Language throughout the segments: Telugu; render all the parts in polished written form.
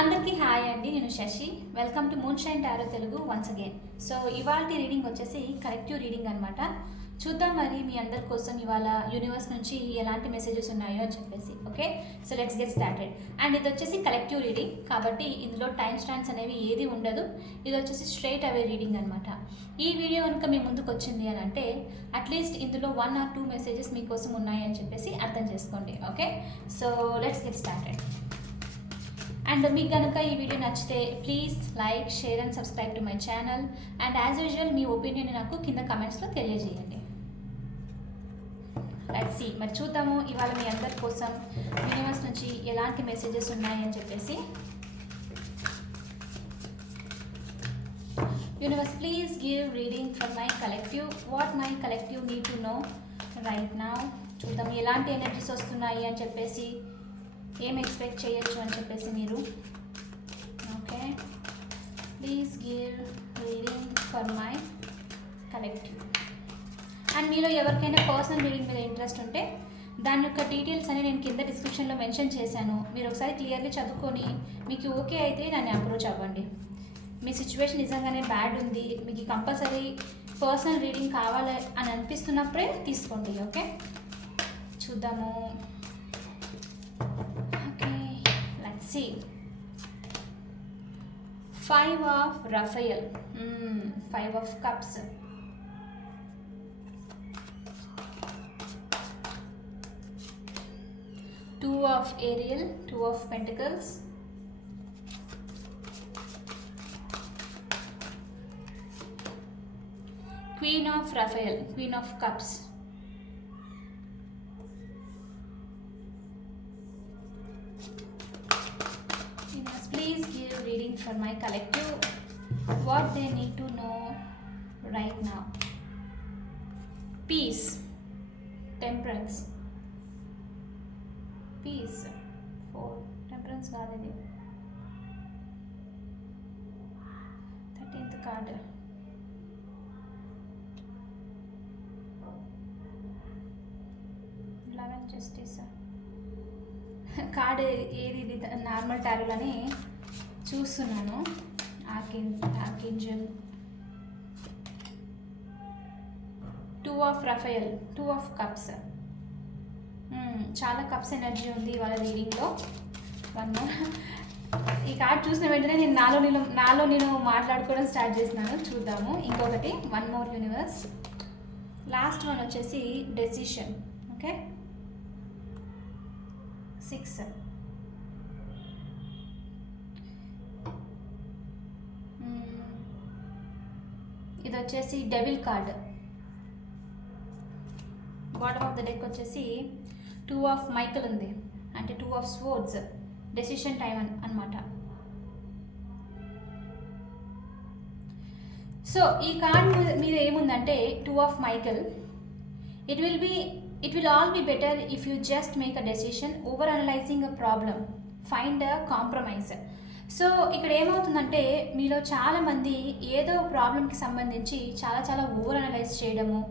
అందరికీ హాయ్ అండి. నేను Sashi. Welcome to moon shine tarot Telugu once again. So ఇవాళ రీడింగ్ వచ్చేసి కలెక్టివ్ రీడింగ్ అనమాట. చూద్దాం మరి మీ అందరి కోసం ఇవాళ యూనివర్స్ నుంచి ఎలాంటి మెసేజెస్ ఉన్నాయో అని చెప్పేసి. Okay, so let's get started. And ఇది వచ్చేసి కలెక్టివ్ రీడింగ్ కాబట్టి ఇందులో టైం స్టాండ్స్ అనేవి ఏది ఉండదు. ఇది వచ్చేసి స్ట్రైట్ అవే రీడింగ్ అనమాట. ఈ వీడియో కనుక మీ ముందుకు వచ్చింది అని అంటే అట్లీస్ట్ ఇందులో 1 or 2 మెసేజెస్ మీకోసం ఉన్నాయని చెప్పేసి అర్థం చేసుకోండి. Okay, so let's get started. And మీకు కనుక ఈ వీడియో నచ్చితే please like, share and subscribe to my channel. And as usual me opinion నాకు కింద కమెంట్స్లో తెలియజేయండి. లెట్స్ సీ, మరి చూద్దాము ఇవాళ మీ అందరి కోసం యూనివర్స్ నుంచి ఎలాంటి మెసేజెస్ ఉన్నాయని చెప్పేసి. Universe please give reading for my collective. What my collective need to know right now. చూద్దాం ఎలాంటి ఎనర్జీస్ వస్తున్నాయి అని చెప్పేసి, ఏం ఎక్స్పెక్ట్ చేయొచ్చు అని చెప్పేసి మీరు. Okay, please give reading for my collective. And మీలో ఎవరికైనా పర్సనల్ రీడింగ్ మీద ఇంట్రెస్ట్ ఉంటే దాని యొక్క డీటెయిల్స్ అని నేను కింద డిస్క్రిప్షన్లో మెన్షన్ చేశాను. మీరు ఒకసారి క్లియర్గా చదువుకొని మీకు ఓకే అయితే నన్ను అప్రోచ్ అవ్వండి. మీ సిచ్యువేషన్ నిజంగానే బ్యాడ్ ఉంది, మీకు కంపల్సరీ పర్సనల్ రీడింగ్ కావాలి అని అనిపిస్తున్నప్పుడే తీసుకోండి. ఓకే, చూద్దాము. See, 5 of Raphael, 5 of Cups, Two of Ariel, 2 of Pentacles, Queen of Raphael, Queen of Cups, please give reading for my collective. What they need to know right now. Peace, temperance, peace. 4 temperance card idi. 13th card. 11th justice. Card ఏది నార్మల్ టారోలని చూస్తున్నాను. ఆర్కింజల్, 2 ఆఫ్ రఫేల్, 2 ఆఫ్ కప్స్. చాలా కప్స్ ఎనర్జీ ఉంది వాళ్ళ రీడింగ్లో. 1 more. ఈ కార్డ్ చూసిన వెంటనే నేను నాలో నేను మాట్లాడుకోవడం స్టార్ట్ చేసినాను. చూద్దాము ఇంకొకటి. 1 more యూనివర్స్. లాస్ట్ వన్ వచ్చేసి డెసిషన్. ఓకే, 6. ఇది వచ్చేసి devil card. Bottom of the deck వచ్చేసి 2 ఆఫ్ మైకల్ ఉంది, అంటే 2 ఆఫ్ స్వోర్డ్స్. డెసిషన్ టైం అన్నమాట. సో ఈ కార్డ్ మీద ఏముందంటే 2 of Michael. It will all be better if you just make a decision over analyzing a problem. Find a compromise. So ఇక్కడ ఏమవుతుందంటే మీలో చాలామంది ఏదో ప్రాబ్లంకి సంబంధించి చాలా ఓవర్ అనలైజ్ చేయడము,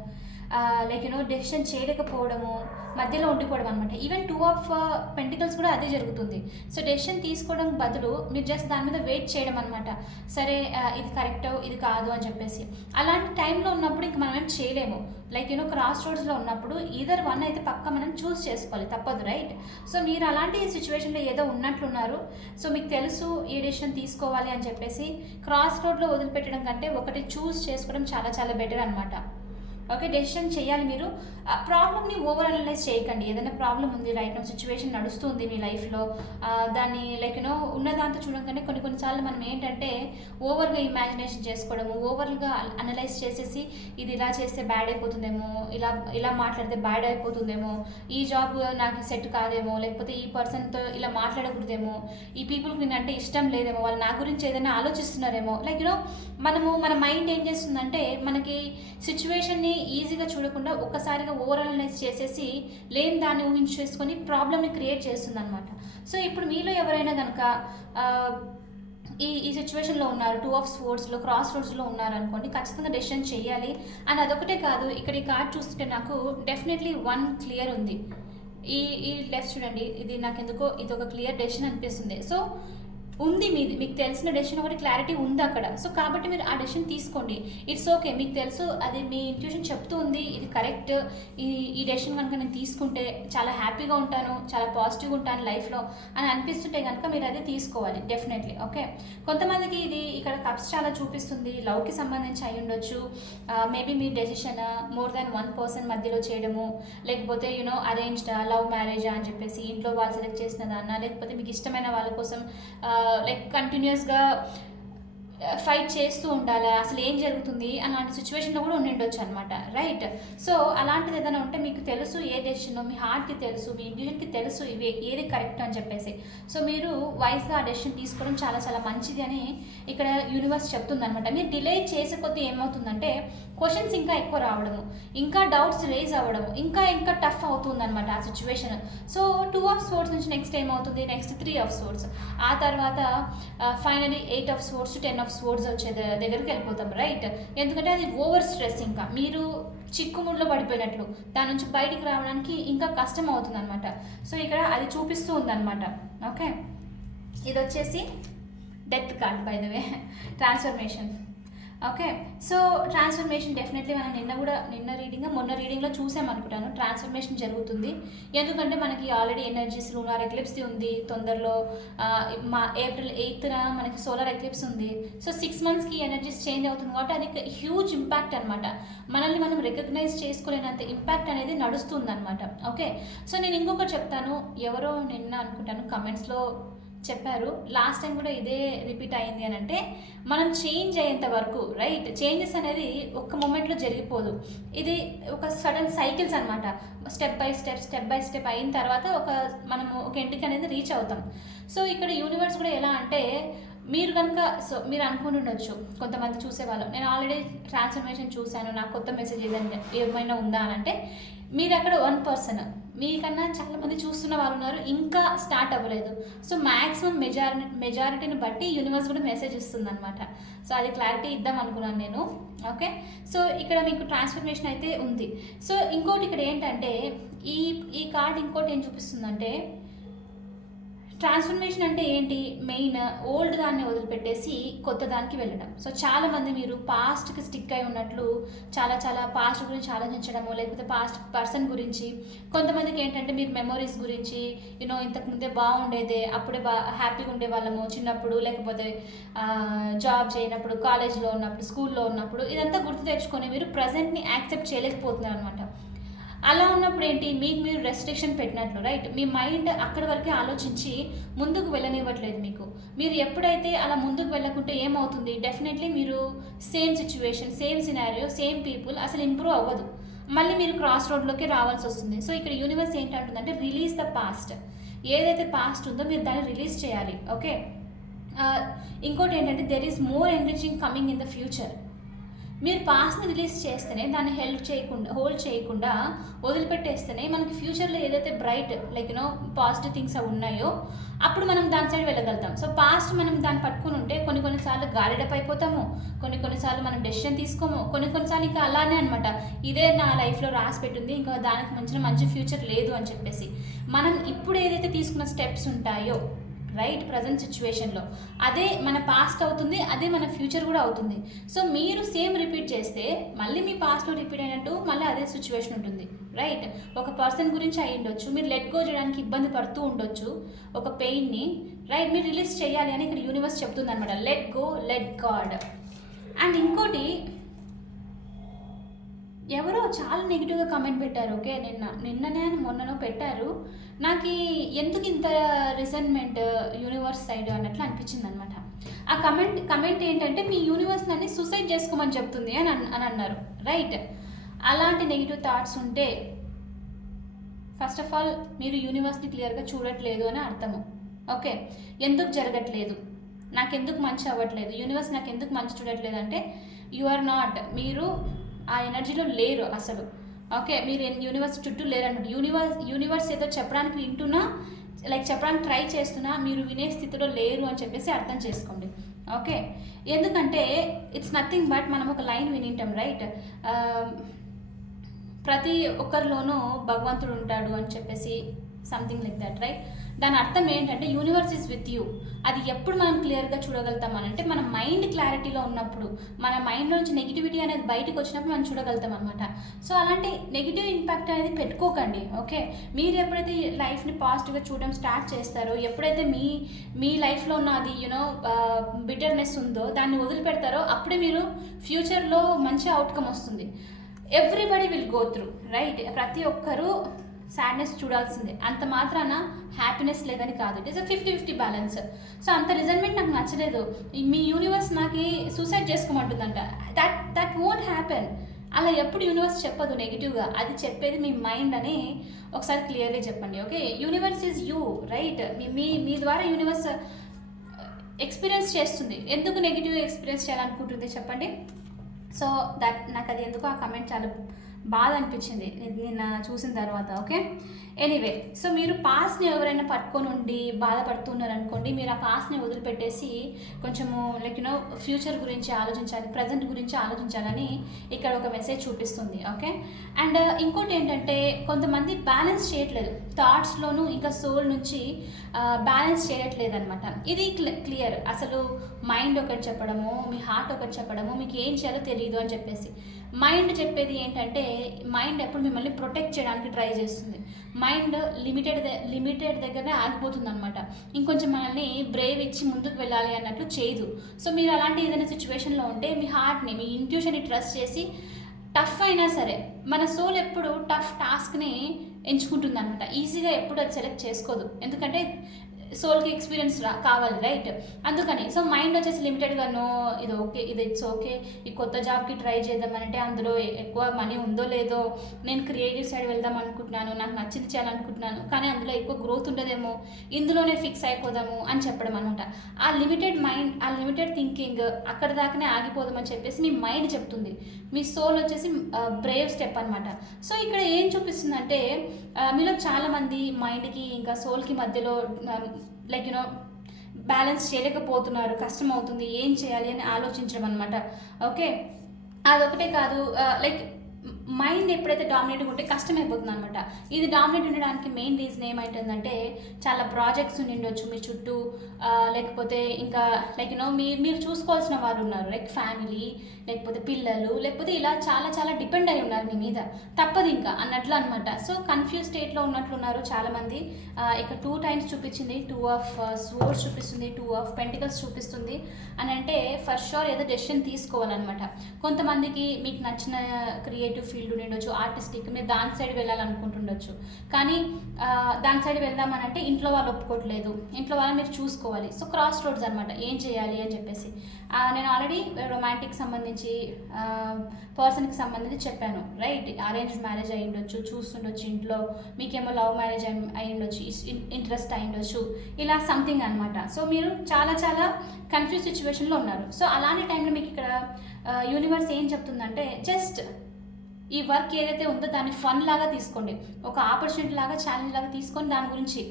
లైక్ డెసిషన్ చేయలేకపోవడము, మధ్యలో ఉండిపోవడం అనమాట. ఈవెన్ 2 ఆఫ్ పెంటికల్స్ కూడా అదే జరుగుతుంది. సో డెసిషన్ తీసుకోవడం బదులు మీరు జస్ట్ దాని మీద వెయిట్ చేయడం అనమాట. సరే ఇది కరెక్టో ఇది కాదు అని చెప్పేసి. అలాంటి టైంలో ఉన్నప్పుడు ఇంక మనం ఏం చేయలేము. లైక్ క్రాస్ రోడ్స్లో ఉన్నప్పుడు ఈదర్ వన్ అయితే పక్క మనం చూస్ చేసుకోవాలి, తప్పదు, రైట్? సో మీరు అలాంటి సిచ్యువేషన్లో ఏదో ఉన్నట్లున్నారు. సో మీకు తెలుసు ఈ డెసిషన్ తీసుకోవాలి అని చెప్పేసి క్రాస్ రోడ్లో వదిలిపెట్టడం కంటే ఒకటి చూస్ చేసుకోవడం చాలా బెటర్ అనమాట. ఓకే, డెసిషన్ చేయాలి మీరు. ప్రాబ్లమ్ని ఓవర్ అనలైజ్ చేయకండి. ఏదైనా ప్రాబ్లం ఉంది, రైట్ నో సిచ్యువేషన్ నడుస్తుంది మీ లైఫ్లో, దాన్ని లైక్ ఉన్నదాంతో చూడకంటే కొన్నిసార్లు మనం ఏంటంటే ఓవర్గా ఇమాజినేషన్ చేసుకోవడము, ఓవర్గా అనలైజ్ చేసేసి ఇది ఇలా చేస్తే బ్యాడ్ అయిపోతుందేమో, ఇలా మాట్లాడితే బ్యాడ్ అయిపోతుందేమో, ఈ జాబ్ నాకు సెట్ కాదేమో, లేకపోతే ఈ పర్సన్తో ఇలా మాట్లాడకూడదేమో, ఈ పీపుల్కి నేనంటే ఇష్టం లేదేమో, వాళ్ళు నా గురించి ఏదైనా ఆలోచిస్తున్నారేమో. లైక్ మన మైండ్ ఏం చేస్తుందంటే మనకి సిచ్యువేషన్ని ఈజీగా చూడకుండా ఒక్కసారిగా ఓవర్ అనలైజ్ చేసేసి లేని దాన్ని ఊహించేసుకొని ప్రాబ్లమ్ని క్రియేట్ చేస్తుంది అనమాట. సో ఇప్పుడు మీలో ఎవరైనా కనుక ఈ సిచ్యువేషన్లో ఉన్నారు, 2 ఆఫ్ స్వోర్డ్స్లో క్రాస్ రోడ్స్లో ఉన్నారు అనుకోండి, ఖచ్చితంగా డెసిషన్ చేయాలి. అండ్ అదొకటే కాదు, ఇక్కడ ఈ కార్డ్ చూస్తుంటే నాకు డెఫినెట్లీ 1 క్లియర్ ఉంది. ఈ లెఫ్ట్ చూడండి, ఇది నాకు ఎందుకో ఇది ఒక క్లియర్ డెసిషన్ అనిపిస్తుంది. సో ఉంది, మీకు తెలిసిన డెసిషన్ ఒకటి క్లారిటీ ఉంది అక్కడ. సో కాబట్టి మీరు ఆ డెసిషన్ తీసుకోండి. ఇట్స్ ఓకే, మీకు తెలుసు అది మీ ఇంట్యూషన్ చెప్తూ ఉంది ఇది కరెక్ట్, ఈ డెసిషన్ కనుక నేను తీసుకుంటే చాలా హ్యాపీగా ఉంటాను, చాలా పాజిటివ్గా ఉంటాను లైఫ్లో అని అనిపిస్తుంటే కనుక మీరు అదే తీసుకోవాలి డెఫినెట్లీ. ఓకే, కొంతమందికి ఇది ఇక్కడ కప్స్ చాలా చూపిస్తుంది, లవ్కి సంబంధించి అయి ఉండొచ్చు. మేబీ మీ డెసిషన్ మోర్ దాన్ 1 పర్సన్ మధ్యలో చేయడము, లేకపోతే అరేంజ్డ్ లవ్ మ్యారేజా అని చెప్పేసి ఇంట్లో వాళ్ళు సెలెక్ట్ చేసిన దాన్న, లేకపోతే మీకు ఇష్టమైన వాళ్ళ కోసం లైక్ కంటిన్యూస్గా ఫైట్ చేస్తూ ఉండాలి, అసలు ఏం జరుగుతుంది అలాంటి సిచ్యువేషన్లో కూడా ఉండిండొచ్చు అనమాట. రైట్, సో అలాంటిది ఏదైనా ఉంటే మీకు తెలుసు ఏ డెసిషన్, మీ హార్ట్కి తెలుసు, మీ ఇంట్యూషన్కి తెలుసు ఇవి ఏది కరెక్ట్ అని చెప్పేసి. సో మీరు వైస్గా ఆ డెసిషన్ తీసుకోవడం చాలా చాలా మంచిది అని ఇక్కడ యూనివర్స్ చెప్తుంది అనమాట. మీరు డిలే చేసే కొద్దీ ఏమవుతుందంటే క్వశ్చన్స్ ఇంకా ఎక్కువ రావడము, ఇంకా డౌట్స్ రేజ్ అవ్వడము, ఇంకా ఇంకా టఫ్ అవుతుంది అనమాట ఆ సిచ్యువేషన్. సో 2 ఆఫ్ స్వోర్డ్స్ నుంచి నెక్స్ట్ ఏమవుతుంది, నెక్స్ట్ 3 ఆఫ్ స్వోర్డ్స్, ఆ తర్వాత finally 8 of swords 10 of swords వచ్చే దగ్గరికి వెళ్ళిపోతాం. రైట్, ఎందుకంటే అది ఓవర్ స్ట్రెస్, ఇంకా మీరు చిక్కుముడిలో పడిపోయినట్లు, దాని నుంచి బయటికి రావడానికి ఇంకా కష్టం అవుతుంది అనమాట. సో ఇక్కడ అది చూపిస్తూ ఉందన్నమాట. ఓకే, ఇది వచ్చేసి death card by the way, transformation. Okay, so transformation definitely మనం మొన్న రీడింగ్లో చూసామనుకుంటాను. ట్రాన్స్ఫర్మేషన్ జరుగుతుంది, ఎందుకంటే మనకి ఆల్రెడీ ఎనర్జీస్ లూనార్ ఎక్లిప్స్ ఉంది తొందరలో, ఏప్రిల్ 8న మనకి సోలార్ ఎక్లిప్స్ ఉంది. సో 6 మంత్స్కి ఎనర్జీస్ చేంజ్ అవుతుంది కాబట్టి అది హ్యూజ్ ఇంపాక్ట్ అనమాట. మనల్ని మనం రికగ్నైజ్ చేసుకోలేనంత ఇంపాక్ట్ అనేది నడుస్తుంది అనమాట. ఓకే, సో నేను ఇంకొకటి చెప్తాను, ఎవరో నిన్న అనుకుంటాను కమెంట్స్లో చెప్పారు, లాస్ట్ టైం కూడా ఇదే రిపీట్ అయింది అని అంటే, మనం చేంజ్ అయ్యేంత వరకు, రైట్, చేంజెస్ అనేది ఒక్క మూమెంట్లో జరిగిపోదు, ఇది ఒక సడన్ సైకిల్స్ అనమాట. స్టెప్ బై స్టెప్ అయిన తర్వాత మనము ఒక ఎంట్రీకి అనేది రీచ్ అవుతాం. సో ఇక్కడ యూనివర్స్ కూడా ఎలా అంటే, మీరు కనుక మీరు అనుకుంటుండొచ్చు కొంతమంది చూసేవాళ్ళు, నేను ఆల్రెడీ ట్రాన్స్ఫర్మేషన్ చూశాను, నాకు కొత్త మెసేజ్ ఏమైనా ఉందా అని అంటే, మీరు అక్కడ 1 పర్సన్, మీకన్నా చాలామంది చూస్తున్న వాళ్ళు ఉన్నారు, ఇంకా స్టార్ట్ అవ్వలేదు. సో మ్యాక్సిమం మెజారిటీని బట్టి యూనివర్స్ కూడా మెసేజ్ ఇస్తుంది అనమాట. సో అది క్లారిటీ ఇద్దాం అనుకున్నాను నేను. ఓకే, సో ఇక్కడ మీకు ట్రాన్స్ఫర్మేషన్ అయితే ఉంది. సో ఇంకోటి ఇక్కడ ఏంటంటే, ఈ కార్డ్ ఇంకోటి ఏం చూపిస్తుందంటే, ట్రాన్స్ఫర్మేషన్ అంటే ఏంటి, మెయిన్ ఓల్డ్ దాన్ని వదిలిపెట్టేసి కొత్త దానికి వెళ్ళడం. సో చాలామంది మీరు పాస్ట్కి స్టిక్ అయి ఉన్నట్లు చాలా పాస్ట్ గురించి ఆలోచించడము, లేకపోతే పాస్ట్ పర్సన్ గురించి, కొంతమందికి ఏంటంటే మీరు మెమొరీస్ గురించి ఇంతకుముందే బాగుండేదే, అప్పుడే హ్యాపీగా ఉండేవాళ్ళము చిన్నప్పుడు, లేకపోతే జాబ్ చేయనప్పుడు, కాలేజ్లో ఉన్నప్పుడు, స్కూల్లో ఉన్నప్పుడు, ఇదంతా గుర్తు తెచ్చుకొని మీరు ప్రజెంట్ని యాక్సెప్ట్ చేయలేకపోతున్నారు అనమాట. అలా ఉన్నప్పుడు ఏంటి, మీకు మీరు రెస్ట్రిక్షన్ పెట్టినట్లు, రైట్, మీ మైండ్ అక్కడి వరకే ఆలోచించి ముందుకు వెళ్ళనివ్వట్లేదు మీకు. మీరు ఎప్పుడైతే అలా ముందుకు వెళ్ళకుంటే ఏమవుతుంది, డెఫినెట్లీ మీరు same situation, same scenario, same people, అసలు ఇంప్రూవ్ అవ్వదు, మళ్ళీ మీరు క్రాస్ రోడ్లోకి రావాల్సి వస్తుంది. సో ఇక్కడ యూనివర్స్ ఏంటంటుందంటే, రిలీజ్ ద పాస్ట్, ఏదైతే పాస్ట్ ఉందో మీరు దాన్ని రిలీజ్ చేయాలి. ఓకే, ఇంకోటి ఏంటంటే, there is more energising coming in the future. మీరు పాస్ట్ని రిలీజ్ చేస్తేనే, దాన్ని హోల్డ్ చేయకుండా వదిలిపెట్టేస్తేనే మనకి ఫ్యూచర్లో ఏదైతే బ్రైట్ లైక్ పాజిటివ్ థింగ్స్ అవి ఉన్నాయో అప్పుడు మనం దాని సైడ్ వెళ్ళగలుగుతాం. సో పాస్ట్ మనం దాన్ని పట్టుకుని ఉంటే కొన్నిసార్లు గాలిడప్ అయిపోతాము, కొన్నిసార్లు మనం డెసిషన్ తీసుకోము, కొన్నిసార్లు ఇంకా అలానే అనమాట, ఇదే నా లైఫ్లో రాసి పెట్టింది, ఇంకా దానికి మించిన మంచి ఫ్యూచర్ లేదు అని చెప్పేసి. మనం ఇప్పుడు ఏదైతే తీసుకున్న స్టెప్స్ ఉంటాయో, రైట్, ప్రజెంట్ సిచ్యువేషన్లో అదే మన పాస్ట్ అవుతుంది, అదే మన ఫ్యూచర్ కూడా అవుతుంది. సో మీరు సేమ్ రిపీట్ చేస్తే మళ్ళీ మీ పాస్ట్లో రిపీట్ అయినట్టు మళ్ళీ అదే సిచ్యువేషన్ ఉంటుంది. రైట్, ఒక పర్సన్ గురించి అయి ఉండొచ్చు, మీరు లెట్ గో చేయడానికి ఇబ్బంది పడుతూ ఉండొచ్చు ఒక పెయిన్ని, రైట్, మీరు రిలీజ్ చేయాలి అని ఇక్కడ యూనివర్స్ చెప్తుంది అనమాట. Let go, let God. And ఇంకోటి, ఎవరో చాలా నెగిటివ్గా కమెంట్ పెట్టారు. ఓకే, నిన్ననే మొన్ననో పెట్టారు, నాకు ఎందుకు ఇంత రిజన్మెంట్ యూనివర్స్ సైడ్ అన్నట్లు అనిపించింది అనమాట. ఆ కమెంట్ ఏంటంటే, మీ యూనివర్స్ నన్ను సూసైడ్ చేసుకోమని చెప్తుంది అని అన్నారు. రైట్, అలాంటి నెగిటివ్ థాట్స్ ఉంటే ఫస్ట్ ఆఫ్ ఆల్ మీరు యూనివర్స్ని క్లియర్గా చూడట్లేదు అని అర్థము. ఓకే, ఎందుకు జరగట్లేదు, నాకెందుకు మంచి అవ్వట్లేదు, యూనివర్స్ నాకు ఎందుకు మంచి చూడట్లేదు అంటే, యు ఆర్ నాట్, మీరు ఆ ఎనర్జీలో లేరు అసలు. ఓకే, మీరు యూనివర్స్ చుట్టూ లేరన్నట్టు. యూనివర్స్ ఏదో చెప్పడానికి వింటున్నా, లైక్ చెప్పడానికి ట్రై చేస్తున్నా, మీరు వినే స్థితిలో లేరు అని చెప్పేసి అర్థం చేసుకోండి. ఓకే, ఎందుకంటే ఇట్స్ నథింగ్ బట్ మనం ఒక లైన్ వినింటాం, రైట్, ప్రతి ఒక్కరిలోనూ భగవంతుడు ఉంటాడు అని చెప్పేసి, సంథింగ్ లైక్ దట్, రైట్. దాని అర్థం ఏంటంటే యూనివర్స్ ఈజ్ విత్ యూ. అది ఎప్పుడు మనం క్లియర్గా చూడగలుగుతాం అంటే మన మైండ్ క్లారిటీలో ఉన్నప్పుడు, మన మైండ్ నుంచి నెగిటివిటీ అనేది బయటకు వచ్చినప్పుడు మనం చూడగలుగుతాం అనమాట. సో అలాంటి నెగిటివ్ ఇంపాక్ట్ అనేది పెట్టుకోకండి. ఓకే, మీరు ఎప్పుడైతే లైఫ్ని పాజిటివ్గా చూడడం స్టార్ట్ చేస్తారో, ఎప్పుడైతే మీ లైఫ్లో ఉన్న అది బిటర్నెస్ ఉందో దాన్ని వదిలిపెడతారో అప్పుడే మీరు ఫ్యూచర్లో మంచి అవుట్కమ్ వస్తుంది. Everybody will go through, right? ప్రతి ఒక్కరూ సాడ్నెస్ చూడాల్సిందే, అంత మాత్రాన హ్యాపీనెస్ లేదని కాదు. It is a 50-50 balance. So అంత రిజల్ట్మెంట్ నాకు నచ్చలేదు. మీ యూనివర్స్ నాకు సూసైడ్ చేసుకోమంటుందంట. That won't happen. అలా ఎప్పుడు యూనివర్స్ చెప్పదు నెగిటివ్గా, అది చెప్పేది మీ మైండ్ అని ఒకసారి క్లియర్గా చెప్పండి. Okay, universe is you, right? మీ ద్వారా యూనివర్స్ ఎక్స్పీరియన్స్ చేస్తుంది. ఎందుకు నెగిటివ్ ఎక్స్పీరియన్స్ చేయాలనుకుంటుంది చెప్పండి? సో నాకు అది ఎందుకు ఆ కమెంట్ చాలా బాధ అనిపించింది నిన్న చూసిన తర్వాత. ఓకే, ఎనీవే, సో మీరు పాస్ట్ని ఎవరైనా పట్టుకొని ఉండి బాధపడుతున్నారు అనుకోండి, మీరు ఆ పాస్ట్ని వదిలిపెట్టేసి కొంచెము ఫ్యూచర్ గురించి ఆలోచించాలి, ప్రజెంట్ గురించి ఆలోచించాలని ఇక్కడ ఒక మెసేజ్ చూపిస్తుంది. ఓకే, అండ్ ఇంకోటి ఏంటంటే కొంతమంది బ్యాలెన్స్ చేయట్లేదు థాట్స్లోను, ఇంకా సోల్ నుంచి బ్యాలెన్స్ చేయట్లేదు అనమాట. ఇది క్లియర్. అసలు మైండ్ ఒకటి చెప్పడము, మీ హార్ట్ ఒకటి చెప్పడము, మీకు ఏం చేయాలో తెలియదు అని చెప్పేసి. మైండ్ చెప్పేది ఏంటంటే, మైండ్ ఎప్పుడు మిమ్మల్ని ప్రొటెక్ట్ చేయడానికి ట్రై చేస్తుంది. మైండ్ లిమిటెడ్ దగ్గరనే ఆగిపోతుంది అనమాట. ఇంకొంచెం మనల్ని బ్రేవ్ ఇచ్చి ముందుకు వెళ్ళాలి అన్నట్లు చేయదు. సో మీరు అలాంటి ఏదైనా సిచ్యువేషన్లో ఉంటే మీ హార్ట్ని, మీ ఇంట్యూషన్ని ట్రస్ట్ చేసి, టఫ్ అయినా సరే మన సోల్ ఎప్పుడు టఫ్ టాస్క్ని ఎంచుకుంటుంది అనమాట. ఈజీగా ఎప్పుడు అది సెలెక్ట్ చేసుకోదు, ఎందుకంటే సోల్కి ఎక్స్పీరియన్స్ కావాలి, రైట్? అందుకని సో మైండ్ వచ్చేసి లిమిటెడ్గా నో, ఇది ఓకే, ఇది ఇట్స్ ఓకే, ఈ కొత్త జాబ్కి ట్రై చేద్దామనంటే అందులో ఎక్కువ మనీ ఉందో లేదో, నేను క్రియేటివ్ సైడ్ వెళ్దాం అనుకుంటున్నాను, నాకు నచ్చింది చేయాలనుకుంటున్నాను, కానీ అందులో ఎక్కువ గ్రోత్ ఉండదేమో, ఇందులోనే ఫిక్స్ అయిపోదాము అని చెప్పడం అనమాట. ఆ లిమిటెడ్ మైండ్, ఆ లిమిటెడ్ థింకింగ్ అక్కడ దాకానే ఆగిపోదామని చెప్పేసి మీ మైండ్ చెప్తుంది. మీ సోల్ వచ్చేసి బ్రేవ్ స్టెప్ అనమాట. సో ఇక్కడ ఏం చూపిస్తుందంటే, మీలో చాలామంది మైండ్కి ఇంకా సోల్కి మధ్యలో బ్యాలెన్స్ చేయలేకపోతున్నారు, కష్టం అవుతుంది, ఏం చేయాలి అని ఆలోచించడం అనమాట. ఓకే, అదొకటే కాదు, మైండ్ ఎప్పుడైతే డామినేట్గా ఉంటే కష్టమైపోతుంది అనమాట. ఇది డామినేట్ ఉండడానికి మెయిన్ రీజన్ ఏమైంటుందంటే, చాలా ప్రాజెక్ట్స్ ఉండొచ్చు మీ చుట్టూ, లేకపోతే ఇంకా మీరు చూసుకోవాల్సిన వాళ్ళు ఉన్నారు, లైక్ ఫ్యామిలీ, లేకపోతే పిల్లలు, లేకపోతే ఇలా చాలా చాలా డిపెండ్ అయి ఉన్నారు మీ మీద, తప్పదు ఇంకా అన్నట్లు అనమాట. సో కన్ఫ్యూజ్ స్టేట్లో ఉన్నట్లున్నారు చాలామంది. ఇక 2 times చూపించింది, 2 of swords చూపిస్తుంది, 2 of pentacles చూపిస్తుంది అని అంటే ఫర్ షూర్ ఏదో డెసిషన్ తీసుకోవాలన్నమాట. కొంతమందికి మీకు నచ్చిన క్రియేటివ్ ఫీల్డ్ ఉండొచ్చు, ఆర్టిస్టిక్, మీరు దాని సైడ్ వెళ్ళాలనుకుంటుండొచ్చు, కానీ దాని సైడ్ వెళ్దామని అంటే ఇంట్లో వాళ్ళు ఒప్పుకోవట్లేదు, ఇంట్లో వాళ్ళని మీరు చూసుకోవాలి. సో క్రాస్ రోడ్స్ అనమాట, ఏం చేయాలి అని చెప్పేసి. నేను ఆల్రెడీ రొమాంటిక్ సంబంధించి పర్సన్కి సంబంధించి చెప్పాను, రైట్? అరేంజ్డ్ మ్యారేజ్ అయి ఉండొచ్చు, చూస్తుండొచ్చు ఇంట్లో, మీకేమో లవ్ మ్యారేజ్ అయి ఉండొచ్చు, ఇంట్రెస్ట్ అయి ఉండొచ్చు, ఇలా సంథింగ్ అనమాట. సో మీరు చాలా చాలా కన్ఫ్యూజ్ సిచ్యువేషన్లో ఉన్నారు. సో అలాంటి టైంలో మీకు ఇక్కడ యూనివర్స్ ఏం చెప్తుందంటే, జస్ట్ ఈ వర్క్ ఏదైతే ఉందో దాన్ని ఫన్ లాగా తీసుకోండి, ఒక ఆపర్చునిటీ లాగా, ఛాలెంజ్ లాగా తీసుకొని దాని గురించి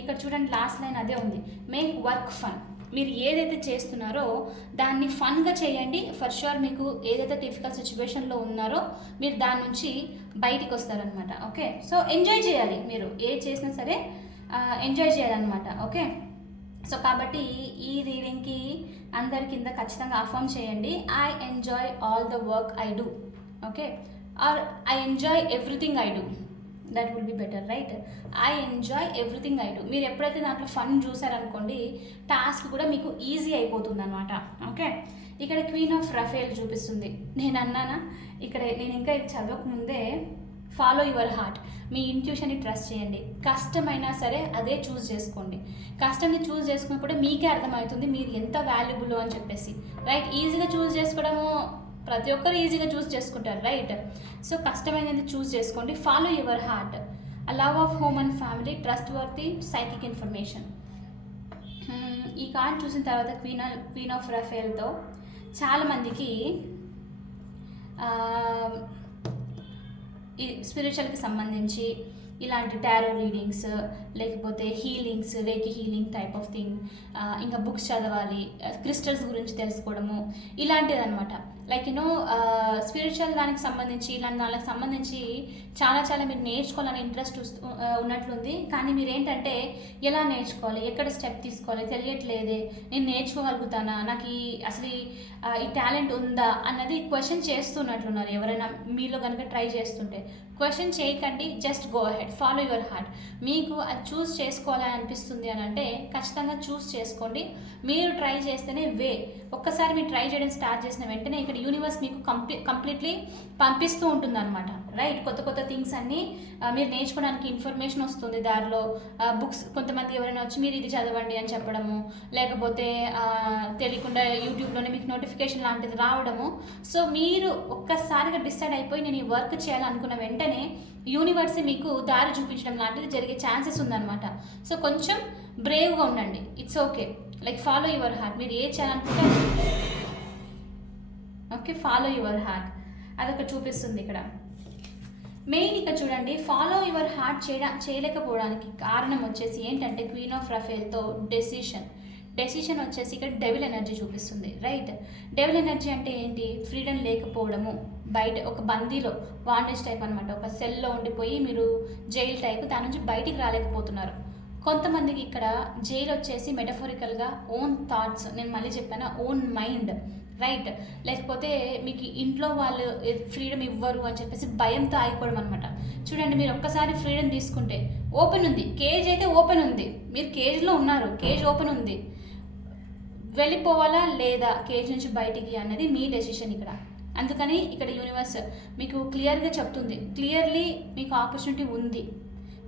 ఇక్కడ చూడండి లాస్ట్ లైన్ అదే ఉంది, మేక్ వర్క్ ఫన్. మీరు ఏదైతే చేస్తున్నారో దాన్ని ఫన్గా చేయండి, ఫర్ షూర్ మీకు ఏదైతే డిఫికల్ట్ సిచ్యువేషన్లో ఉన్నారో మీరు దాని నుంచి బయటికి వస్తారనమాట. ఓకే, సో ఎంజాయ్ చేయాలి, మీరు ఏది చేసినా సరే ఎంజాయ్ చేయాలన్నమాట. ఓకే, సో కాబట్టి ఈ రీడింగ్కి అందరి కింద ఖచ్చితంగా అఫర్మ్ చేయండి, I enjoy all the work I do. Okay, or I enjoy everything I do, that will be better, right? I enjoy everything I do. మీరు ఎప్పుడైతే దాంట్లో ఫన్ చూసారనుకోండి, టాస్క్ కూడా మీకు ఈజీ అయిపోతుంది అనమాట. ఓకే, ఇక్కడ క్వీన్ ఆఫ్ రఫేల్ చూపిస్తుంది. నేను అన్నానా ఇక్కడ, నేను ఇంకా ఇది చదవకముందే, ఫాలో యువర్ హార్ట్, మీ ఇంట్యూషన్ని ట్రస్ట్ చేయండి, కష్టమైనా సరే అదే చూస్ చేసుకోండి. కష్టంని చూస్ చేసుకున్నప్పుడు మీకే అర్థమవుతుంది మీరు ఎంత వాల్యుబుల్ అని చెప్పేసి, రైట్? ఈజీగా చూస్ చేసుకోవడము ప్రతి ఒక్కరు ఈజీగా చూస్ చేసుకుంటారు, రైట్? సో కష్టమైనది చూస్ చేసుకోండి, follow your heart, love of home and family, trust worthy psychic information. ఈ కార్డ్ చూసిన తర్వాత క్వీన్ ఆఫ్ రఫేల్తో చాలామందికి ఈ స్పిరిచువల్కి సంబంధించి ఇలాంటి టారో రీడింగ్స్, లేకపోతే healings, Reiki healing type of thing, ఇంకా బుక్స్ చదవాలి, క్రిస్టల్స్ గురించి తెలుసుకోవడము, ఇలాంటిది అనమాట. లైక్ స్పిరిచువల్ దానికి సంబంధించి ఇలాంటి దానికి సంబంధించి చాలా చాలా మీరు నేర్చుకోవాలని ఇంట్రెస్ట్ ఉన్నట్లుంది. కానీ మీరు ఏంటంటే ఎలా నేర్చుకోవాలి, ఎక్కడ స్టెప్ తీసుకోవాలి తెలియట్లేదే, నేను నేర్చుకోగలుగుతానా, నాకు అసలు ఈ టాలెంట్ ఉందా అన్నది క్వశ్చన్ చేస్తున్నట్లున్నారు. ఎవరైనా మీలో కనుక ట్రై చేస్తుంటే క్వశ్చన్ చేయకండి, just go ahead, follow your heart. మీకు అది చూస్ చేసుకోవాలని అనిపిస్తుంది అని అంటే ఖచ్చితంగా చూస్ చేసుకోండి. మీరు ట్రై చేస్తేనే ఒక్కసారి మీరు ట్రై చేయడం స్టార్ట్ చేసిన వెంటనే ఇక్కడ యూనివర్స్ మీకు కంప్లీట్లీ పంపిస్తూ ఉంటుంది అనమాట. రైట్, కొత్త కొత్త థింగ్స్ అన్నీ మీరు నేర్చుకోవడానికి ఇన్ఫర్మేషన్ వస్తుంది దారిలో. బుక్స్ కొంతమంది ఎవరైనా వచ్చి మీరు ఇది చదవండి అని చెప్పడము, లేకపోతే తెలియకుండా యూట్యూబ్లోనే మీకు నోటిఫికేషన్ లాంటిది రావడము. సో మీరు ఒక్కసారిగా డిసైడ్ అయిపోయి నేను ఈ వర్క్ చేయాలనుకున్న వెంటనే యూనివర్స్ మీకు దారి చూపించడం లాంటిది జరిగే ఛాన్సెస్ ఉందన్నమాట. సో కొంచెం బ్రేవ్గా ఉండండి, it's okay. Like follow your heart, మీరు ఏ చేయాలనుకుంటే ఓకే, ఫాలో యువర్ హార్ట్ అదొక చూపిస్తుంది ఇక్కడ. మెయిన్ ఇక్కడ చూడండి, ఫాలో యువర్ హార్ట్ చేయలేకపోవడానికి కారణం వచ్చేసి ఏంటంటే క్వీన్ ఆఫ్ రఫేల్తో డెసిషన్ వచ్చేసి ఇక్కడ డెవిల్ ఎనర్జీ చూపిస్తుంది. రైట్, డెవిల్ ఎనర్జీ అంటే ఏంటి? ఫ్రీడమ్ లేకపోవడము, బయట ఒక బందీలో వాండేజ్ టైప్ అనమాట. ఒక సెల్లో ఉండిపోయి మీరు జైల్ టైప్, దాని నుంచి బయటికి రాలేకపోతున్నారు. కొంతమందికి ఇక్కడ జైలు వచ్చేసి మెటఫోరికల్గా ఓన్ థాట్స్, నేను మళ్ళీ చెప్పాను, ఓన్ మైండ్. రైట్, లేకపోతే మీకు ఇంట్లో వాళ్ళు ఫ్రీడమ్ ఇవ్వరు అని చెప్పేసి భయంతో ఆగిపోవడం అనమాట. చూడండి, మీరు ఒక్కసారి ఫ్రీడమ్ తీసుకుంటే ఓపెన్ ఉంది, కేజ్ అయితే ఓపెన్ ఉంది, మీరు కేజ్లో ఉన్నారు, కేజ్ ఓపెన్ ఉంది, వెళ్ళిపోవాలా లేదా కేజ్ నుంచి బయటికి అన్నది మీ డెసిషన్ ఇక్కడ. అందుకని ఇక్కడ యూనివర్స్ మీకు క్లియర్గా చెప్తుంది, క్లియర్లీ మీకు ఆపర్చునిటీ ఉంది.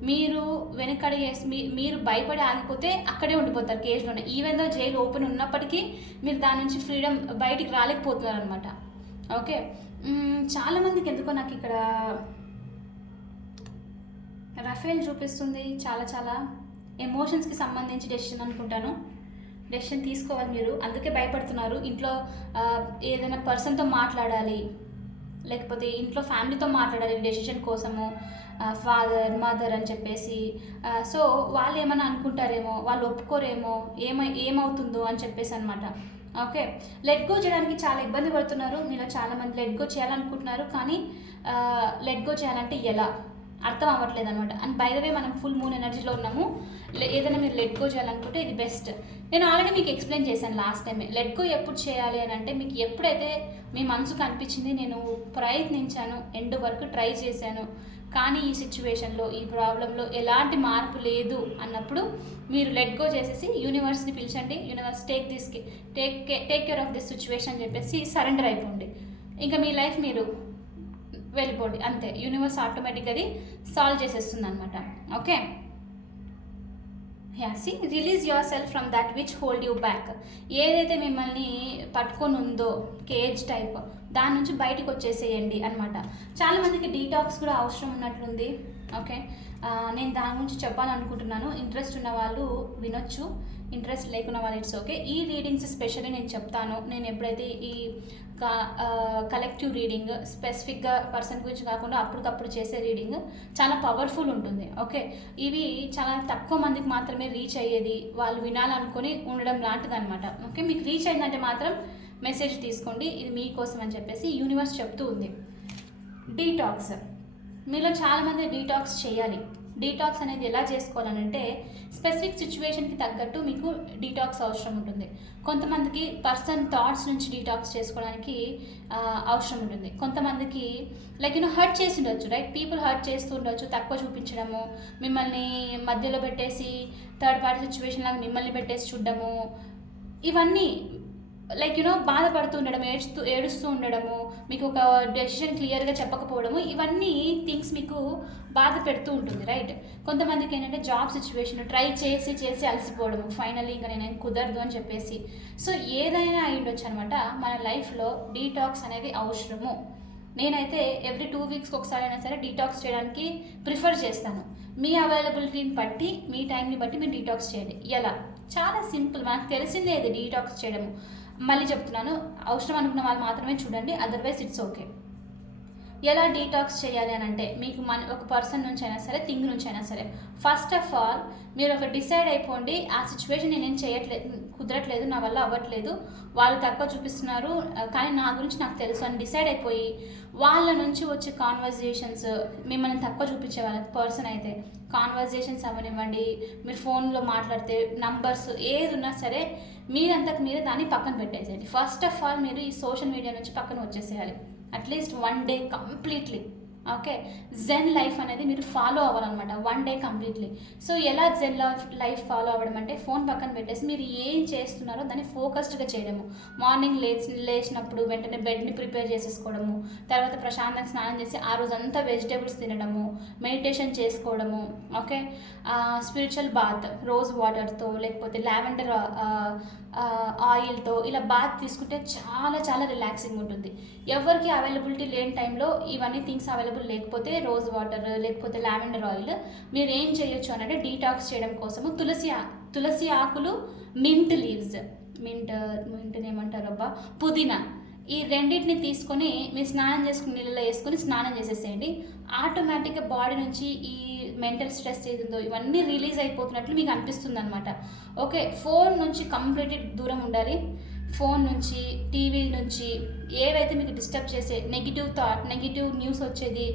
మీరు వెనకడిగేసి మీరు భయపడి ఆగిపోతే అక్కడే ఉండిపోతారు కేజ్లోనే. ఈవెన్ దో జైలు ఓపెన్ ఉన్నప్పటికీ మీరు దాని నుంచి ఫ్రీడమ్ బయటికి రాలేకపోతున్నారు అనమాట. ఓకే, చాలామందికి ఎందుకో నాకు ఇక్కడ రఫేల్ చూపిస్తుంది, చాలా చాలా ఎమోషన్స్కి సంబంధించి డెసిషన్ అనుకుంటాను. డెసిషన్ తీసుకోవాలి మీరు, అందుకే భయపడుతున్నారు. ఇంట్లో ఏదైనా పర్సన్తో మాట్లాడాలి, లేకపోతే ఇంట్లో ఫ్యామిలీతో మాట్లాడాలి డెసిషన్ కోసము, ఫాదర్ మదర్ అని చెప్పేసి. సో వాళ్ళు ఏమైనా అనుకుంటారేమో, వాళ్ళు ఒప్పుకోరేమో, ఏమవుతుందో అని చెప్పేసి అనమాట. ఓకే, లెట్ గో చేయడానికి చాలా ఇబ్బంది పడుతున్నారు మీలో చాలామంది. లెట్ గో చేయాలనుకుంటున్నారు, కానీ లెట్ గో చేయాలంటే ఎలా అర్థం అవ్వట్లేదు అనమాట. అండ్ బై ద వే మనం ఫుల్ మూన్ ఎనర్జీలో ఉన్నాము. ఏదైనా మీరు లెట్ గో చేయాలనుకుంటే ఇది బెస్ట్. నేను ఆల్రెడీ మీకు ఎక్స్ప్లెయిన్ చేశాను లాస్ట్ టైమే. లెట్ గో ఎప్పుడు చేయాలి అని అంటే, మీకు ఎప్పుడైతే మీ మనసుకు అనిపించింది నేను ప్రయత్నించాను, ఎండ్ వరకు ట్రై చేశాను, కానీ ఈ సిచ్యువేషన్లో ఈ ప్రాబ్లంలో ఎలాంటి మార్పు లేదు అన్నప్పుడు మీరు లెట్ గో చేసేసి యూనివర్స్ని పిలిచండి. Universe take care of this situation అని చెప్పేసి సరెండర్ అయిపోండి. ఇంకా మీ లైఫ్ మీరు వెళ్ళిపోండి, అంతే. యూనివర్స్ ఆటోమేటిక్గా అది సాల్వ్ చేసేస్తుంది అనమాట. Okay, see release yourself from that which hold you back. ఏదైతే మిమ్మల్ని పట్టుకొని ఉందో కేజ్ టైప్, దాని నుంచి బయటకు వచ్చేసేయండి అనమాట. చాలామందికి డీటాక్స్ కూడా అవసరం ఉన్నట్లుంది. ఓకే, నేను దాని గురించి చెప్పాలనుకుంటున్నాను. ఇంట్రెస్ట్ ఉన్న వాళ్ళు వినొచ్చు, ఇంట్రెస్ట్ లేకున్న వాళ్ళు ఇట్స్ ఓకే. ఈ రీడింగ్స్ స్పెషల్లీ నేను చెప్తాను. నేను ఎప్పుడైతే ఈ కలెక్టివ్ రీడింగ్, స్పెసిఫిక్గా పర్సన్ గురించి కాకుండా అప్పటికప్పుడు చేసే రీడింగ్ చాలా పవర్ఫుల్ ఉంటుంది. ఓకే, ఇవి చాలా తక్కువ మందికి మాత్రమే రీచ్ అయ్యేది, వాళ్ళు వినాలనుకొని ఉండడం లాంటిది అనమాట. ఓకే, మీకు రీచ్ అయిందంటే మాత్రం మెసేజ్ తీసుకోండి, ఇది మీకోసం అని చెప్పేసి యూనివర్స్ చెప్తూ ఉంది. డీటాక్స్, మీలో చాలామంది డీటాక్స్ చేయాలి. డీటాక్స్ అనేది ఎలా చేసుకోవాలనంటే, స్పెసిఫిక్ సిచ్యువేషన్కి తగ్గట్టు మీకు డీటాక్స్ అవసరం ఉంటుంది. కొంతమందికి పర్సన్ థాట్స్ నుంచి డీటాక్స్ చేసుకోవడానికి అవసరం ఉంటుంది. కొంతమందికి లైక్ హర్ట్ చేసి ఉండొచ్చు. రైట్, పీపుల్ హర్ట్ చేస్తూ ఉండొచ్చు, తక్కువ చూపించడము, మిమ్మల్ని మధ్యలో పెట్టేసి థర్డ్ పార్టీ సిచ్యువేషన్ లాగా మిమ్మల్ని పెట్టేసి చూడడము, ఇవన్నీ లైక్ బాధపడుతూ ఉండడం, ఏడుస్తూ ఉండడము, మీకు ఒక డెసిషన్ క్లియర్గా చెప్పకపోవడము, ఇవన్నీ థింగ్స్ మీకు బాధ పెడుతూ ఉంటుంది. రైట్, కొంతమందికి ఏంటంటే జాబ్ సిచ్యువేషన్ ట్రై చేసి అలసిపోవడము, ఫైనల్లీ ఇంకా నేనేం కుదరదు అని చెప్పేసి. సో ఏదైనా అయి ఉండొచ్చు అనమాట. మన లైఫ్లో డీటాక్స్ అనేది అవసరము. నేనైతే ఎవ్రీ 2 వీక్స్కి ఒకసారి అయినా సరే డీటాక్స్ చేయడానికి ప్రిఫర్ చేస్తాను. మీ అవైలబిలిటీని బట్టి, మీ టైంని బట్టి మీరు డీటాక్స్ చేయండి. ఎలా? చాలా సింపుల్, మనకు తెలిసిందే ఇది డీటాక్స్ చేయడము. మళ్ళీ చెప్తున్నాను, అవసరం అనుకున్న వాళ్ళు మాత్రమే చూడండి, అదర్వైజ్ ఇట్స్ ఓకే. ఎలా డీటాక్స్ చేయాలి అని అంటే మీకు ఒక పర్సన్ నుంచి అయినా సరే, థింగ్ నుంచి అయినా సరే, ఫస్ట్ ఆఫ్ ఆల్ మీరు ఒక డిసైడ్ అయిపోండి, ఆ సిచ్యువేషన్ నేనేం చేయట్లేదు, కుదరట్లేదు, నా వల్ల అవ్వట్లేదు, వాళ్ళు తక్కువ చూపిస్తున్నారు కానీ నా గురించి నాకు తెలుసు అని డిసైడ్ అయిపోయి వాళ్ళ నుంచి వచ్చే కాన్వర్జేషన్స్, మిమ్మల్ని తక్కువ చూపించే వాళ్ళ పర్సన్ అయితే కాన్వర్జేషన్స్ అవ్వనివ్వండి, మీరు ఫోన్లో మాట్లాడితే నంబర్స్ ఏది ఉన్నా సరే మీరంతకు మీరే దాన్ని పక్కన పెట్టేసేయండి. ఫస్ట్ ఆఫ్ ఆల్ మీరు ఈ సోషల్ మీడియా నుంచి పక్కన వచ్చేసేయాలి, అట్లీస్ట్ 1 డే కంప్లీట్లీ. ఓకే, జెన్ లైఫ్ అనేది మీరు ఫాలో అవ్వాలన్నమాట 1 డే కంప్లీట్లీ. సో ఎలా జెన్ లైఫ్ ఫాలో అవ్వడం అంటే ఫోన్ పక్కన పెట్టేసి మీరు ఏం చేస్తున్నారో దాన్ని ఫోకస్డ్గా చేయడము. మార్నింగ్ లేచినప్పుడు వెంటనే బెడ్ని ప్రిపేర్ చేసేసుకోవడము, తర్వాత ప్రశాంతంగా స్నానం చేసి ఆ రోజంతా వెజిటేబుల్స్ తినడము, మెడిటేషన్ చేసుకోవడము. ఓకే, స్పిరిచువల్ బాత్ రోజ్ వాటర్తో లేకపోతే లావెండర్ ఆయిల్తో ఇలా బాత్ తీసుకుంటే చాలా చాలా రిలాక్సింగ్ ఉంటుంది. ఎవరికి అవైలబిలిటీ లేని టైంలో ఇవన్నీ థింగ్స్ అవైలబుల్ లేకపోతే రోజ్ వాటర్ లేకపోతే లావెండర్ ఆయిల్ మీరు ఏం చేయొచ్చు అంటే డీటాక్స్ చేయడం కోసము తులసి ఆకులు, మింట్ లీవ్స్, మింట్ని ఏమంటారు అబ్బా, పుదీనా, ఈ రెండింటిని తీసుకొని మీరు స్నానం చేసుకుని నీళ్ళలో వేసుకొని స్నానం చేసేసేయండి. ఆటోమేటిక్గా బాడీ నుంచి ఈ మెంటల్ స్ట్రెస్ ఏదిందో ఇవన్నీ రిలీజ్ అయిపోతున్నట్లు మీకు అనిపిస్తుంది అనమాట. ఓకే, ఫోన్ నుంచి కంప్లీట్లీ దూరం ఉండాలి. ఫోన్ నుంచి, టీవీ నుంచి ఏవైతే మీకు డిస్టర్బ్ చేసే నెగిటివ్ న్యూస్ వచ్చేది,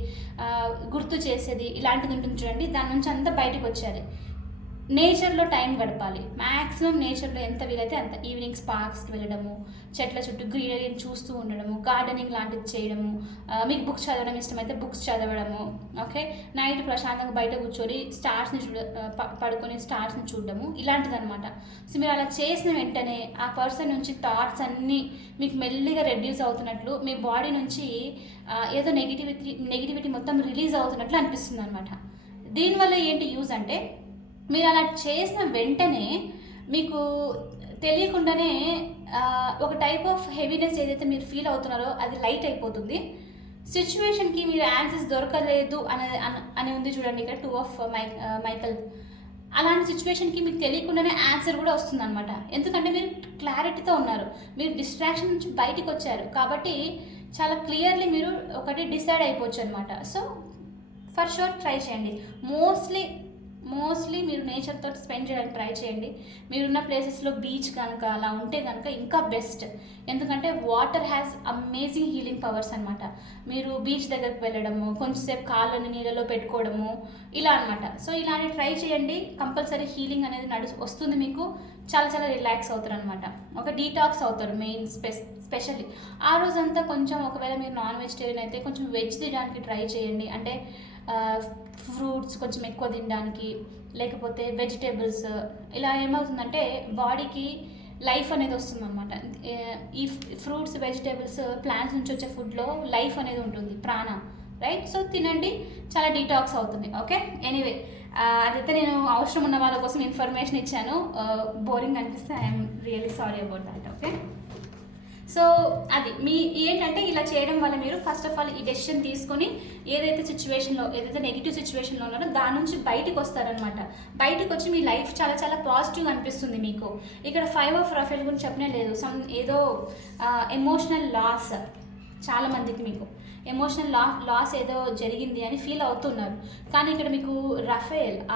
గుర్తు చేసేది ఇలాంటిది ఉంటుంది చూడండి, దాని నుంచి అంతా బయటకు వచ్చేయాలి. నేచర్లో టైం గడపాలి, మ్యాక్సిమం నేచర్లో ఎంత వీలైతే అంత. ఈవినింగ్స్ పార్క్స్కి వెళ్ళడము, చెట్ల చుట్టూ గ్రీనరీని చూస్తూ ఉండడము, గార్డెనింగ్ లాంటిది చేయడము, మీకు బుక్స్ చదవడం ఇష్టమైతే బుక్స్ చదవడము. ఓకే, నైట్ ప్రశాంతంగా బయట కూర్చొని స్టార్స్ని పడుకొని స్టార్స్ని చూడడము, ఇలాంటిది అనమాట. సో మీరు అలా చేసిన వెంటనే ఆ పర్సన్ నుంచి థాట్స్ అన్నీ మీకు మెల్లిగా రెడ్యూస్ అవుతున్నట్లు, మీ బాడీ నుంచి ఏదో నెగిటివిటీ మొత్తం రిలీజ్ అవుతున్నట్లు అనిపిస్తుంది అనమాట. దీనివల్ల ఏంటి యూజ్ అంటే మీరు అలా చేసిన వెంటనే మీకు తెలియకుండానే ఒక టైప్ ఆఫ్ హెవీనెస్ ఏదైతే మీరు ఫీల్ అవుతున్నారో అది లైట్ అయిపోతుంది. సిచ్యువేషన్కి మీరు ఆన్సర్స్ దొరకలేదు అని ఉంది చూడండి ఇక్కడ 2 ఆఫ్ మైకల్. అలాంటి సిచ్యువేషన్కి మీకు తెలియకుండానే ఆన్సర్ కూడా వస్తుందన్నమాట. ఎందుకంటే మీరు క్లారిటీతో ఉన్నారు, మీరు డిస్ట్రాక్షన్ నుంచి బయటికి వచ్చారు కాబట్టి చాలా క్లియర్లీ మీరు ఒకటి డిసైడ్ అయిపోవచ్చు అనమాట. సో ఫర్ షూర్ ట్రై చేయండి. మోస్ట్లీ మీరు నేచర్తో స్పెండ్ చేయడానికి ట్రై చేయండి. మీరున్న ప్లేసెస్లో బీచ్ కనుక అలా ఉంటే కనుక ఇంకా బెస్ట్. ఎందుకంటే water has amazing healing powers అనమాట. మీరు బీచ్ దగ్గరికి వెళ్ళడము, కొంచెంసేపు కాళ్ళని నీళ్ళలో పెట్టుకోవడము, ఇలా అనమాట. సో ఇలాంటి ట్రై చేయండి, కంపల్సరీ హీలింగ్ అనేది వస్తుంది మీకు. చాలా చాలా రిలాక్స్ అవుతారు అనమాట. ఒక డీటాక్స్ అవుతారు మెయిన్ స్పెషల్లీ ఆ రోజంతా. కొంచెం ఒకవేళ మీరు నాన్ వెజిటేరియన్ అయితే కొంచెం వెజ్ తినడానికి ట్రై చేయండి. అంటే ఫ్రూట్స్ కొంచెం ఎక్కువ తినడానికి, లేకపోతే వెజిటేబుల్స్. ఇలా ఏమవుతుందంటే బాడీకి లైఫ్ అనేది వస్తుందన్నమాట. ఈ ఫ్రూట్స్, వెజిటేబుల్స్, ప్లాంట్స్ నుంచి వచ్చే ఫుడ్లో లైఫ్ అనేది ఉంటుంది, ప్రాణం, రైట్? సో తినండి, చాలా డీటాక్స్ అవుతుంది. ఓకే, ఎనీవే అదైతే నేను అవసరం ఉన్న వాళ్ళ కోసం ఇన్ఫర్మేషన్ ఇచ్చాను. బోరింగ్ అనిపిస్తే I'm really sorry about that. Okay, so అది ఏంటంటే ఇలా చేయడం వల్ల మీరు ఫస్ట్ ఆఫ్ ఆల్ ఈ డెసిషన్ తీసుకొని ఏదైతే నెగిటివ్ సిచ్యువేషన్లో ఉన్నారో దాని నుంచి బయటకు వస్తారనమాట. బయటకు వచ్చి మీ లైఫ్ చాలా చాలా పాజిటివ్గా అనిపిస్తుంది మీకు. ఇక్కడ 5 ఆఫ్ రఫేల్ గురించి చెప్పనే లేదు. ఏదో ఎమోషనల్ లాస్, చాలామందికి మీకు ఎమోషనల్ లాస్ ఏదో జరిగింది అని ఫీల్ అవుతున్నారు. కానీ ఇక్కడ మీకు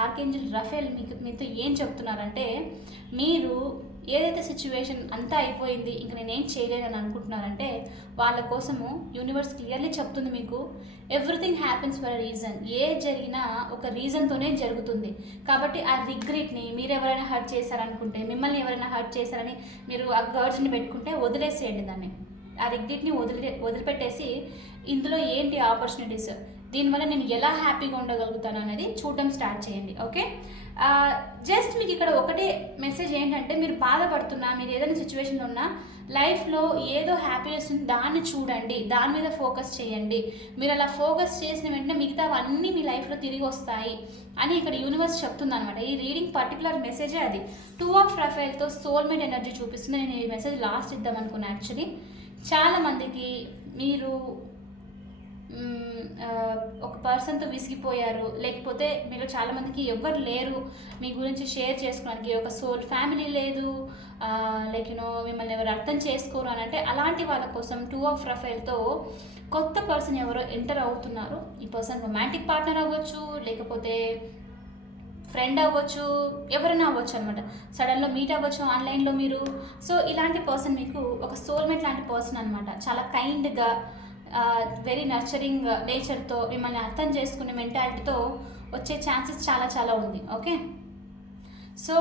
ఆర్కేంజల్ రఫేల్ మీతో ఏం చెప్తున్నారంటే, మీరు ఏదైతే సిచ్యువేషన్ అంతా అయిపోయింది, ఇంక నేనేం చేయలేనని అనుకుంటున్నారంటే వాళ్ళ కోసము యూనివర్స్ క్లియర్లీ చెప్తుంది మీకు, everything happens for a reason. జరిగినా ఒక రీజన్తోనే జరుగుతుంది. కాబట్టి ఆ రిగ్రెట్ని, మీరు ఎవరైనా హర్ట్ చేశారనుకుంటే, మిమ్మల్ని ఎవరైనా హర్ట్ చేశారని మీరు ఆ గర్డ్స్ని పెట్టుకుంటే వదిలేసేయండి దాన్ని. ఆ రిగ్రెట్ని వదిలిపెట్టేసి ఇందులో ఏంటి ఆపర్చునిటీస్, దీనివల్ల నేను ఎలా హ్యాపీగా ఉండగలుగుతాను అనేది చూడడం స్టార్ట్ చేయండి. ఓకే, జస్ట్ మీకు ఇక్కడ ఒకటే మెసేజ్ ఏంటంటే, మీరు బాధపడుతున్నా, మీరు ఏదైనా సిచ్యువేషన్లో ఉన్నా, లైఫ్లో ఏదో హ్యాపీనెస్ ఉంది దాన్ని చూడండి, దాని మీద ఫోకస్ చేయండి. మీరు అలా ఫోకస్ చేసిన వెంటనే మిగతావన్నీ మీ లైఫ్లో తిరిగి వస్తాయి అని ఇక్కడ యూనివర్స్ చెప్తుంది అనమాట. ఈ రీడింగ్ పర్టికులర్ మెసేజే అది. 2 ఆఫ్ రఫేల్తో సోల్మేట్ ఎనర్జీ చూపిస్తుంది. నేను ఈ మెసేజ్ లాస్ట్ ఇద్దాం అనుకున్నాను. యాక్చువల్లీ చాలామందికి మీరు ఒక పర్సన్తో విసిగిపోయారు, లేకపోతే మీరు చాలామందికి ఎవ్వరు లేరు మీ గురించి షేర్ చేసుకోవడానికి, ఒక సోల్ ఫ్యామిలీ లేదు, లైక్ మిమ్మల్ని ఎవరు అర్థం చేసుకోరు అని అంటే, అలాంటి వాళ్ళ కోసం 2 ఆఫ్ రఫైల్తో కొత్త పర్సన్ ఎవరో ఎంటర్ అవుతున్నారు. ఈ పర్సన్ రొమాంటిక్ పార్ట్నర్ అవ్వచ్చు, లేకపోతే ఫ్రెండ్ అవ్వచ్చు, ఎవరైనా అవ్వచ్చు అనమాట. సడన్లో మీట్ అవ్వచ్చు ఆన్లైన్లో మీరు. సో ఇలాంటి పర్సన్ మీకు ఒక సోల్మేట్ లాంటి పర్సన్ అనమాట. చాలా కైండ్గా, వెరీ నర్చరింగ్ నేచర్తో, మిమ్మల్ని అర్థం చేసుకునే మెంటాలిటీతో వచ్చే ఛాన్సెస్ చాలా చాలా ఉంది. ఓకే, సో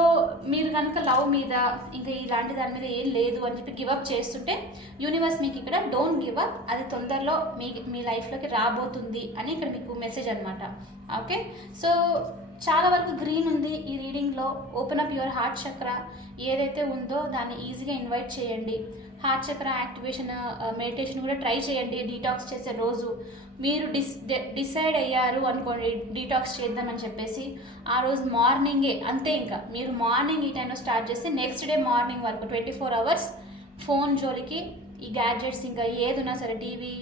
మీరు కనుక లవ్ మీద ఇంకా ఇలాంటి దాని మీద ఏం లేదు అని చెప్పి గివప్ చేస్తుంటే, యూనివర్స్ మీకు ఇక్కడ డోంట్ గివ్ అప్, అది తొందరలో మీ లైఫ్లోకి రాబోతుంది అని ఇక్కడ మీకు మెసేజ్ అనమాట. ఓకే, సో చాలా వరకు గ్రీన్ ఉంది ఈ రీడింగ్లో. ఓపెన్ అప్ యువర్ హార్ట్ చక్ర ఏదైతే ఉందో దాన్ని ఈజీగా ఇన్వైట్ చేయండి. హార్ట్ చక్ర యాక్టివేషన్ మెడిటేషన్ కూడా ట్రై చేయండి డీటాక్స్ చేసే రోజు. మీరు డిసైడ్ అయ్యారు అనుకోండి డీటాక్స్ చేద్దామని చెప్పేసి, ఆ రోజు మార్నింగే అంతే. ఇంకా మీరు మార్నింగ్ ఈ టైంలో స్టార్ట్ చేస్తే నెక్స్ట్ డే మార్నింగ్ వరకు 24 hours ఫోన్ జోలికి, ఈ గ్యాడ్జెట్స్ ఇంకా ఏదున్నా సరే, టీవీ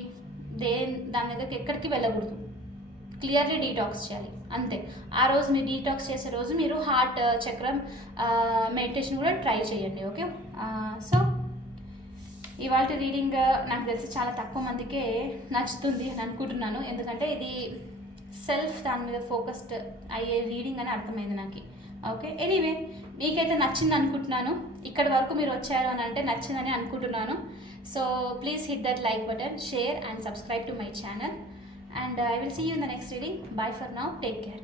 దాని దగ్గరికి ఎక్కడికి వెళ్ళకూడదు. క్లియర్లీ డీటాక్స్ చేయాలి అంతే. ఆ రోజు మీరు డీటాక్స్ చేసే రోజు మీరు హార్ట్ చక్రం మెడిటేషన్ కూడా ట్రై చేయండి. ఓకే, సో ఇవాళ రీడింగ్ నాకు తెలిసి చాలా తక్కువ మందికే నచ్చుతుంది అని అనుకుంటున్నాను, ఎందుకంటే ఇది సెల్ఫ్ దాని మీద ఫోకస్డ్ అయ్యే రీడింగ్ అని అర్థమైంది నాకు. ఓకే, ఎనీవే మీకైతే నచ్చింది అనుకుంటున్నాను. ఇక్కడి వరకు మీరు వచ్చారు అని అంటే నచ్చిందని అనుకుంటున్నాను. So please hit that like button, share and subscribe to my channel, and I will see you in the next reading. Bye for now, take care.